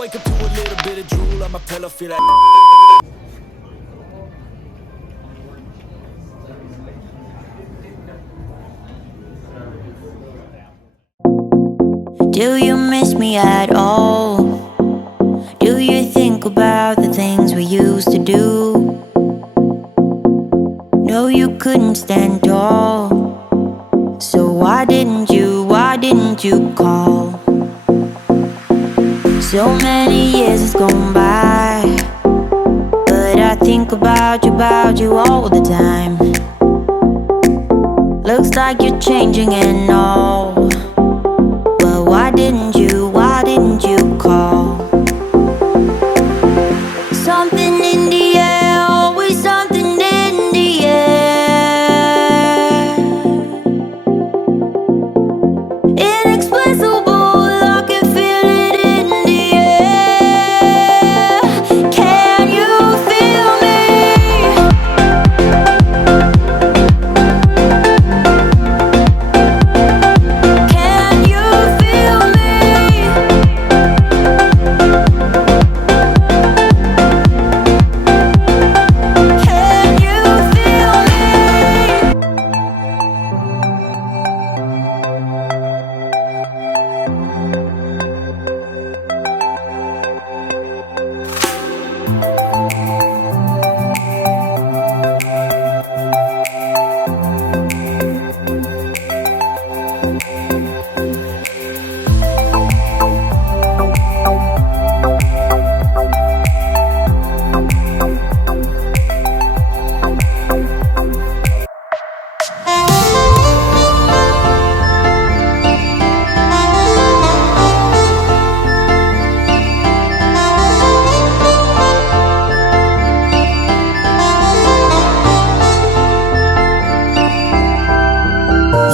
wake up to a little bit of drool on my pillow, feel like Do you miss me at all? Do you think about the things we used to do? No, you couldn't stand tall. So why didn't you call? So many years has gone by, but I think about you all the time. Looks like you're changing and all, but why didn't you call? Something in the air, always something in the air. Inexplicable, I can feel it in the air. Can you feel me? Can you feel me? Can you feel me?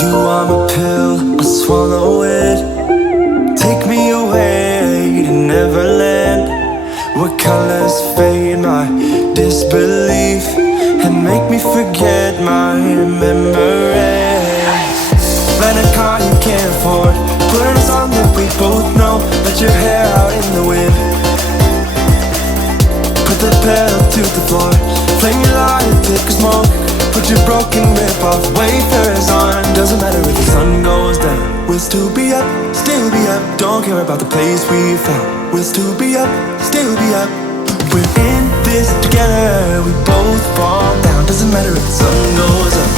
you are my pill, I swallow it. Take me away to Neverland, where colors fade my disbelief and make me forget my memories. Rent a car you can't afford, put on a song that we both know. Let your hair out in the wind, put the pedal to the floor. Flame your light, take a smoke. Put your broken rip-off wafers on. Doesn't matter if the sun goes down, we'll still be up, still be up. Don't care about the place we found, we'll still be up, still be up. We're in this together, we both fall down. Doesn't matter if the sun goes up.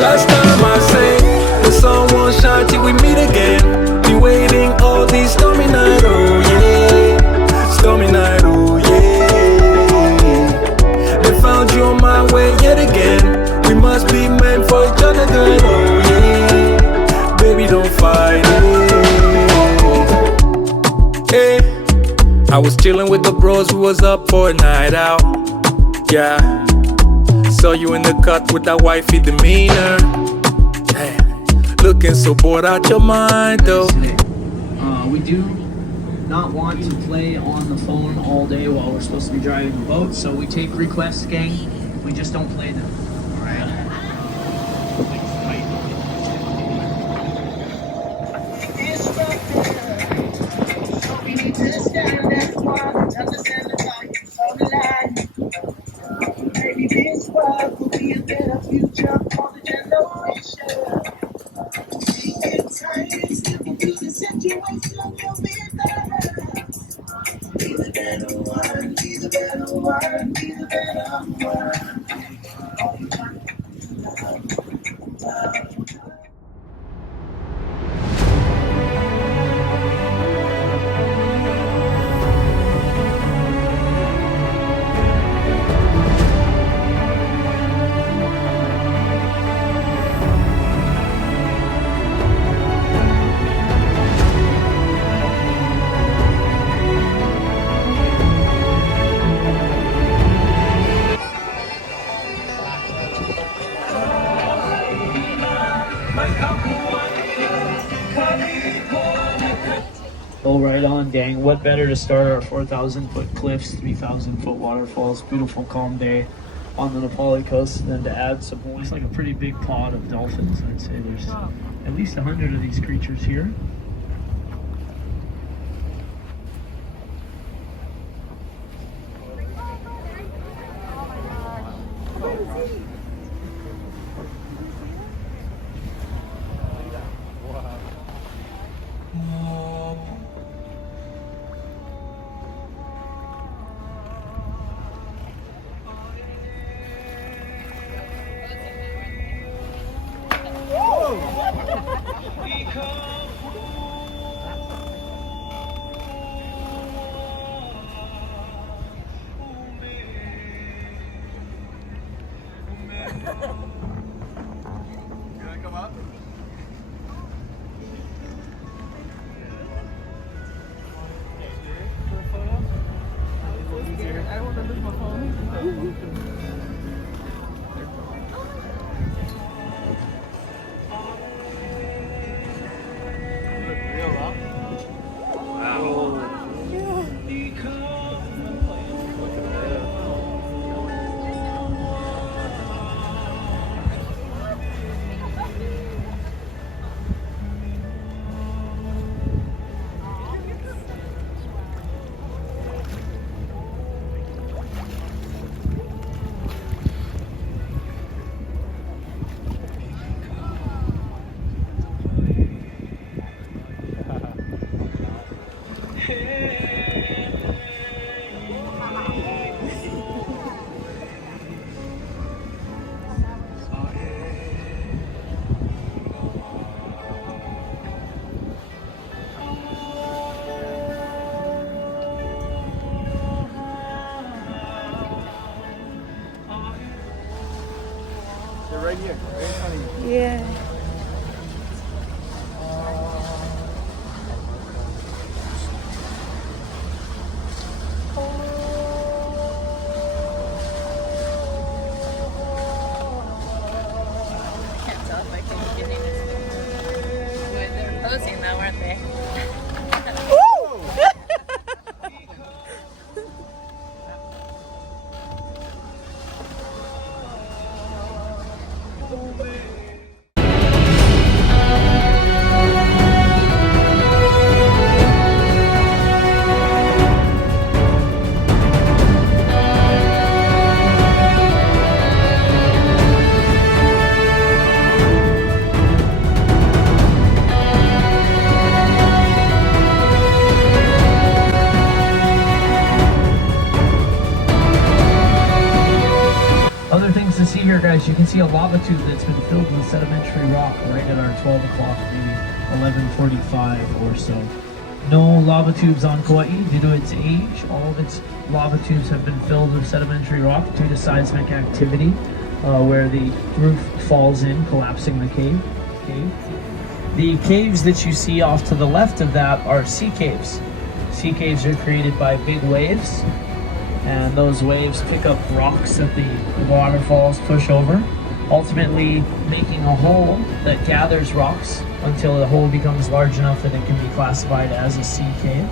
Last time I sang, the sun won't shine till we meet again. Be waiting all these stormy nights, oh yeah. Stormy night, oh yeah. They found you on my way yet again. We must be meant for each other, girl, oh yeah. Baby, don't fight it. Hey, I was chilling with the bros, we was up for a night out. Yeah. Saw you in the cut with that wifey demeanor. Hey, looking so bored out your mind though. We do not want to play on the phone all day while we're supposed to be driving the boat, so we take requests, gang. We just don't play them. All right. Maybe this world will be a better future for the generation. In times, step into the situation, you'll be better. Be the better one, be the better one, be the better one. Oh, right on, gang. What better to start our 4,000-foot cliffs, 3,000-foot waterfalls, beautiful calm day on the Na Pali Coast than to add some more. It's like a pretty big pod of dolphins. I'd say there's at least 100 of these creatures here. Right here, right in front of you. Yeah. Can't tell if I can get in this. They were posing though, weren't they? Other things to see here, guys, you can see a lava tube that's been filled with sedimentary rock right at our 12 o'clock, maybe 11:45 or so. No lava tubes on Kauai due to its age. All of its lava tubes have been filled with sedimentary rock due to seismic activity, where the roof falls in, collapsing the cave. The caves that you see off to the left of that are sea caves. Sea caves are created by big waves, and those waves pick up rocks that the waterfalls push over, ultimately making a hole that gathers rocks until the hole becomes large enough that it can be classified as a sea cave.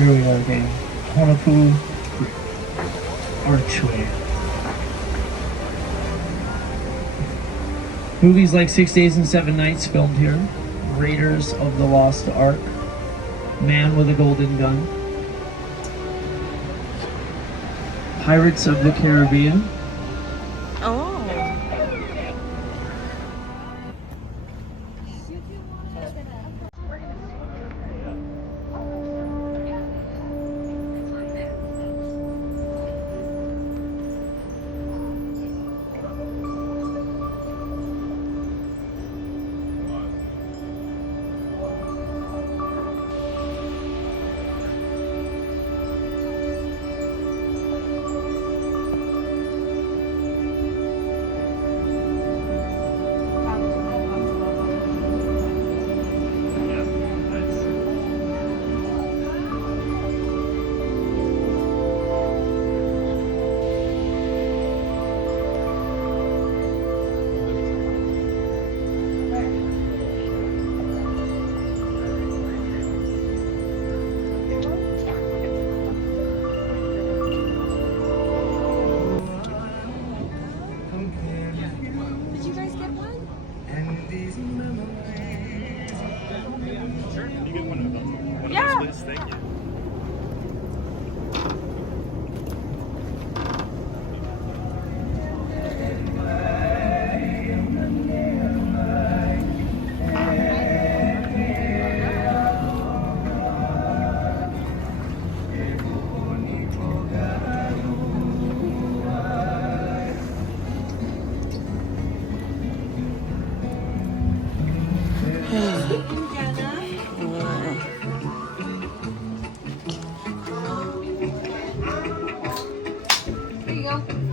Here we go again. Poipu Archway. Movies like 6 Days and 7 Nights filmed here. Raiders of the Lost Ark. Man with a Golden Gun. Pirates of the Caribbean. Oh.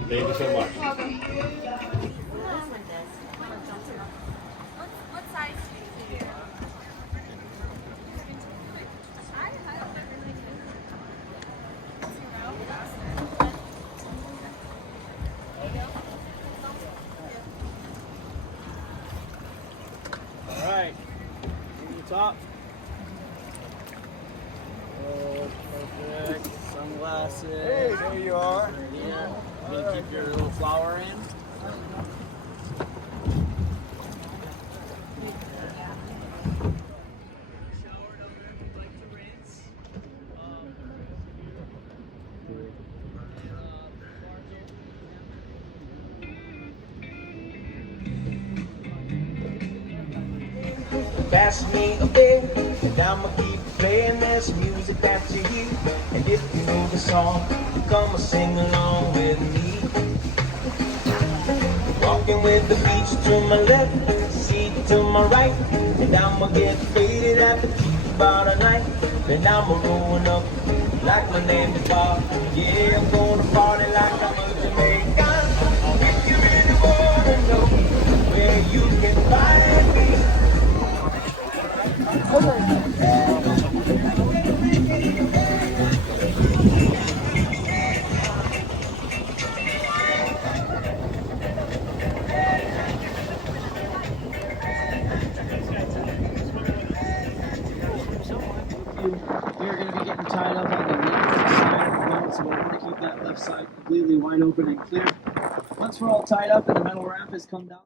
Thank you so much. What size do you do? All right, in the top. Oh, perfect. Sunglasses. Hey, there you are. Yeah. I'm gonna keep your little flower in. Pass me a beer, and I'ma keep playing this music that you hear. And if you know the song, come and sing along with me. Walking with the beach to my left, sea to my right, and I'ma get faded at the beach about a night. Then I'ma rolling up like my name is Bob. Yeah, I'm gonna party like I'm a Jamaican. If you really wanna know where you can find me. We're going to be getting tied up on the left side of the boat, so we're going to keep that left side completely wide open and clear. Once we're all tied up and the metal ramp has come down.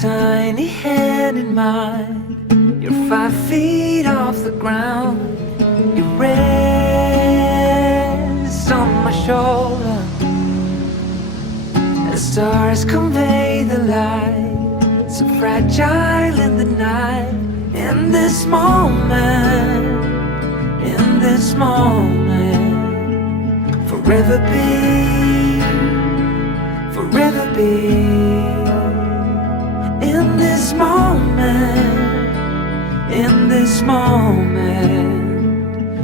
tiny hand in mine. You're 5 feet off the ground. You rest on my shoulder. The stars convey the light, so fragile in the night. In this moment, in this moment, forever be, forever be. In this moment, in this moment.